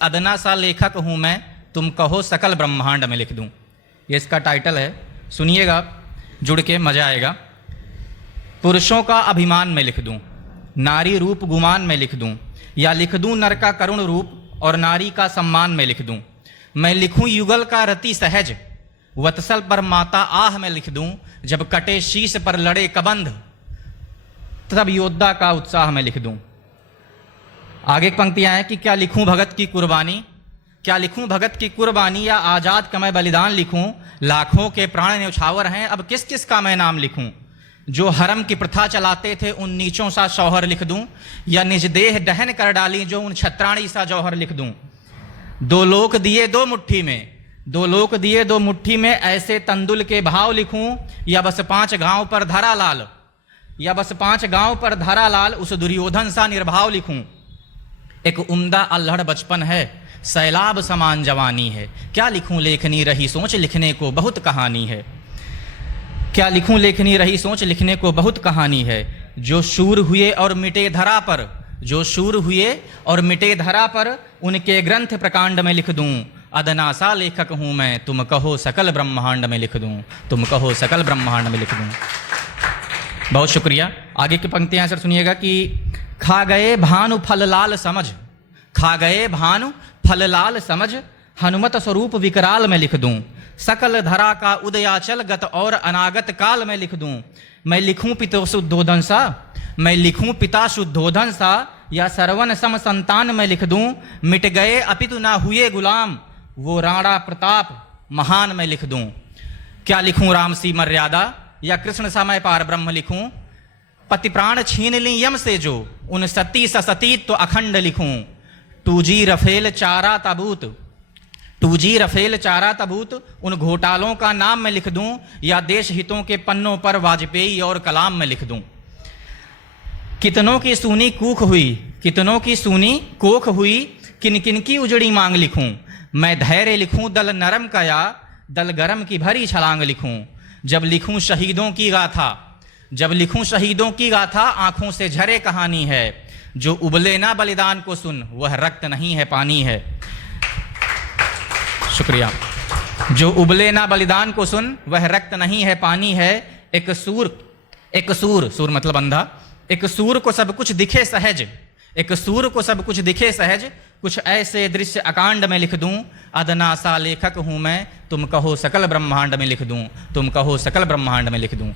अदना सा लेखक हूं मैं, तुम कहो सकल ब्रह्मांड में लिख दूं। ये इसका टाइटल है, सुनिएगा, जुड़ के मजा आएगा। पुरुषों का अभिमान में लिख दूं, नारी रूप गुमान में लिख दूं, या लिख दूं नर का करुण रूप और नारी का सम्मान में लिख दूं। मैं लिखूं युगल का रति सहज, वत्सल पर माता आह में लिख दूं। जब कटे शीश पर लड़े कबंध, तब योद्धा का उत्साह में लिख दूं। आगे पंक्तियां हैं कि क्या लिखूं भगत की कुर्बानी, क्या लिखूं भगत की कुर्बानी, या आजाद का मैं बलिदान लिखूं। लाखों के प्राण न्यौछावर हैं, अब किस किस का मैं नाम लिखूं। जो हरम की प्रथा चलाते थे उन नीचों सा शौहर लिख दूं, या निज देह दहन कर डाली जो उन छत्राणी सा जौहर लिख दूं। दो लोक दिए दो मुट्ठी में, दो लोक दिए दो मुट्ठी में, ऐसे तंदुल के भाव लिखूं। या बस 5 गांव पर धरा लाल, या बस 5 गांव पर धरा लाल, उस दुर्योधन सा निर्भाव लिखूं। एक उम्दा अल्हड़ बचपन है, सैलाब समान जवानी है। क्या लिखूं लेखनी रही सोच, लिखने को बहुत कहानी है। क्या लिखूं लेखनी रही सोच, लिखने को बहुत कहानी है। जो शूर हुए और मिटे धरा पर, जो शूर हुए और मिटे धरा पर, उनके ग्रंथ प्रकांड में लिख दूं। अदना सा लेखक हूं मैं, तुम कहो सकल ब्रह्मांड में लिख दूं, तुम कहो सकल ब्रह्मांड में लिख दूं। बहुत शुक्रिया। आगे की पंक्तियां सर सुनिएगा कि खा गए भानु फल लाल समझ, खा गए भानु फल लाल समझ, हनुमत स्वरूप विकराल में लिख दूं। सकल धरा का उदयाचल गत और अनागत काल में लिख दूं। मैं लिखूं पिता शुद्धोधन सा, मैं लिखूं पिता शुद्धोधन सा, या सरवन सम संतान में लिख दूं। मिट गए अपितु ना हुए गुलाम, वो राणा प्रताप महान में लिख दूं। क्या लिखूं राम सी मर्यादा, या कृष्ण समय पार ब्रह्म लिखूं। पति प्राण छीन ली यम से जो, उन सती सतीत्व तो अखंड लिखूं। 2G रफेल चारा ताबूत, 2G रफेल चारा ताबूत, उन घोटालों का नाम में लिख दूं। या देश हितों के पन्नों पर वाजपेयी और कलाम में लिख दूं। कितनों की सूनी कूख हुई, कितनों की सूनी कोख हुई, किन किन की उजड़ी मांग लिखूं। मैं धैर्य लिखूं दल नरम का, या दल गरम की भरी छलांग लिखूं। जब लिखूं शहीदों की गाथा, जब लिखूं शहीदों की गाथा, आंखों से झरे कहानी है। जो उबले ना बलिदान को सुन, वह रक्त नहीं है पानी है। शुक्रिया। जो उबले ना बलिदान को सुन, वह रक्त नहीं है पानी है। एक सूर सूर मतलब अंधा, एक सूर को सब कुछ दिखे सहज, एक सूर को सब कुछ दिखे सहज, कुछ ऐसे दृश्य अकांड में लिख दूं। अदना सा लेखक हूं मैं, तुम कहो सकल ब्रह्मांड में लिख दूं, तुम कहो सकल ब्रह्मांड में लिख दूं।